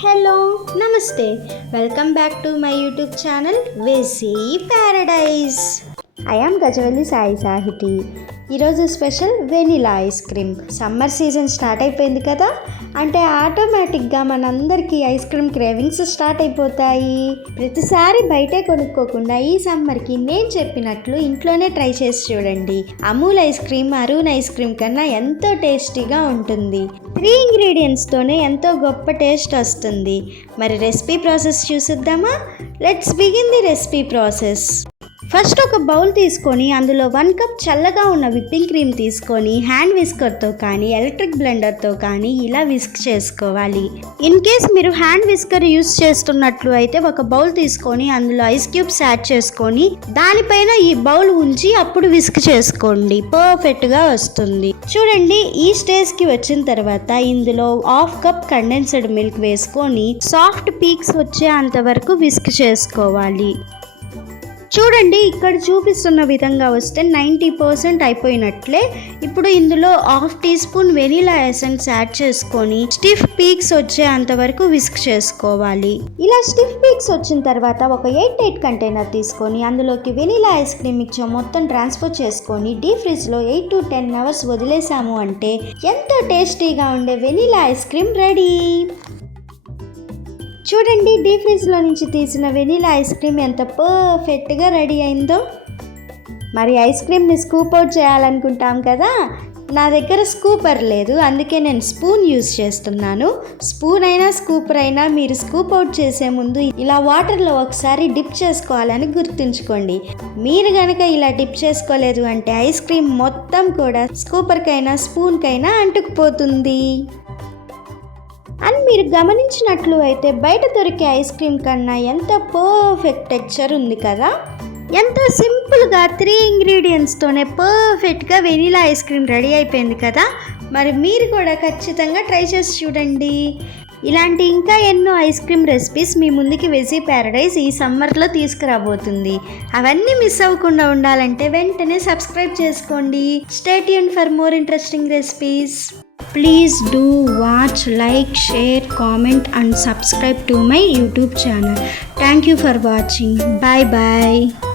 Hello నమస్తే. Welcome back to my YouTube channel వెసీ paradise I Gajavalli Sai Sahiti ఈరోజు special vanilla ice cream summer season start అయిపోయింది కదా అంటే ఆటోమేటిక్గా మనందరికీ ఐస్ క్రీమ్ క్రేవింగ్స్ స్టార్ట్ అయిపోతాయి. ప్రతిసారి బయటే కొనుక్కోకుండా ఈ సమ్మర్కి నేను చెప్పినట్లు ఇంట్లోనే ట్రై చేసి చూడండి. Amul ice cream Arun ice cream కన్నా ఎంతో టేస్టీగా ఉంటుంది. త్రీ ఇంగ్రీడియంట్స్తోనే ఎంతో గొప్ప టేస్ట్ వస్తుంది. మరి recipe process చూసిద్దామా? Let's begin the recipe process. First ఒక బౌల్ తీసుకొని అందులో వన్ కప్ చల్లగా ఉన్న విప్పింగ్ క్రీమ్ తీసుకొని హ్యాండ్ విస్కర్తో కానీ ఎలక్ట్రిక్ బ్లెండర్తో కానీ ఇలా విస్క్ చేసుకోవాలి. ఇన్ కేస్ మీరు హ్యాండ్ విస్కర్ యూస్ చేస్తున్నట్లు అయితే ఒక బౌల్ తీసుకొని అందులో ఐస్ క్యూబ్స్ యాడ్ చేసుకొని దానిపైన ఈ బౌల్ ఉంచి అప్పుడు విస్క్ చేసుకోండి. పర్ఫెక్ట్గా వస్తుంది. చూడండి ఈ స్టేజ్కి వచ్చిన తర్వాత ఇందులో హాఫ్ కప్ కండెన్స్డ్ మిల్క్ వేసుకొని సాఫ్ట్ పీక్స్ వచ్చే అంతవరకు విస్క్ చేసుకోవాలి. చూడండి ఇక్కడ చూపిస్తున్న విధంగా వస్తే నైంటీ పర్సెంట్ అయిపోయినట్లే. ఇప్పుడు ఇందులో half teaspoon vanilla essence add చేసుకొని స్టిఫ్ పీక్స్ వచ్చే అంతవరకు విస్క్ చేసుకోవాలి. ఇలా స్టిఫ్ పీక్స్ వచ్చిన తర్వాత ఒక ఎయిట్ ఎయిట్ కంటైనర్ తీసుకొని అందులోకి వెనీలా ఐస్ క్రీమ్ మిక్చర్ మొత్తం ట్రాన్స్ఫర్ చేసుకొని డీప్ ఫ్రిడ్జ్లో ఎయిట్ టు టెన్ అవర్స్ వదిలేసాము అంటే ఎంతో టేస్టీగా ఉండే వెనీలా ఐస్ క్రీమ్ రెడీ. చూడండి డీ ఫ్రిడ్జ్లో నుంచి తీసిన వెనీలా ఐస్ క్రీమ్ ఎంత పర్ఫెక్ట్గా రెడీ అయిందో. మరి ఐస్ క్రీమ్ని స్కూప్ అవుట్ చేయాలనుకుంటాం కదా? నా దగ్గర స్కూపర్ లేదు అందుకే నేను స్పూన్ యూజ్ చేస్తున్నాను. స్పూన్ అయినా స్కూపర్ అయినా మీరు స్కూప్ అవుట్ చేసే ముందు ఇలా వాటర్లో ఒకసారి డిప్ చేసుకోవాలని గుర్తుంచుకోండి. మీరు కనుక ఇలా డిప్ చేసుకోలేదు అంటే ఐస్ క్రీమ్ మొత్తం కూడా స్కూపర్కైనా స్పూన్కైనా అంటుకుపోతుంది. అండ్ మీరు గమనించినట్లు అయితే బయట దొరికే ఐస్ క్రీమ్ కన్నా ఎంత పర్ఫెక్ట్ టెక్చర్ ఉంది కదా? ఎంతో సింపుల్గా త్రీ ఇంగ్రీడియంట్స్తోనే పర్ఫెక్ట్గా వెనీలా ఐస్ క్రీమ్ రెడీ అయిపోయింది కదా? మరి మీరు కూడా ఖచ్చితంగా ట్రై చేసి చూడండి. ఇలాంటి ఇంకా ఎన్నో ఐస్ క్రీమ్ రెసిపీస్ మీ ముందుకి వెజీ ప్యారడైజ్ ఈ సమ్మర్లో తీసుకురాబోతుంది. అవన్నీ మిస్ అవ్వకుండా ఉండాలంటే వెంటనే సబ్స్క్రైబ్ చేసుకోండి. Stay Yoon for more interesting recipes Please do watch, like, share, comment and subscribe to my YouTube channel. Thank you for watching. Bye bye.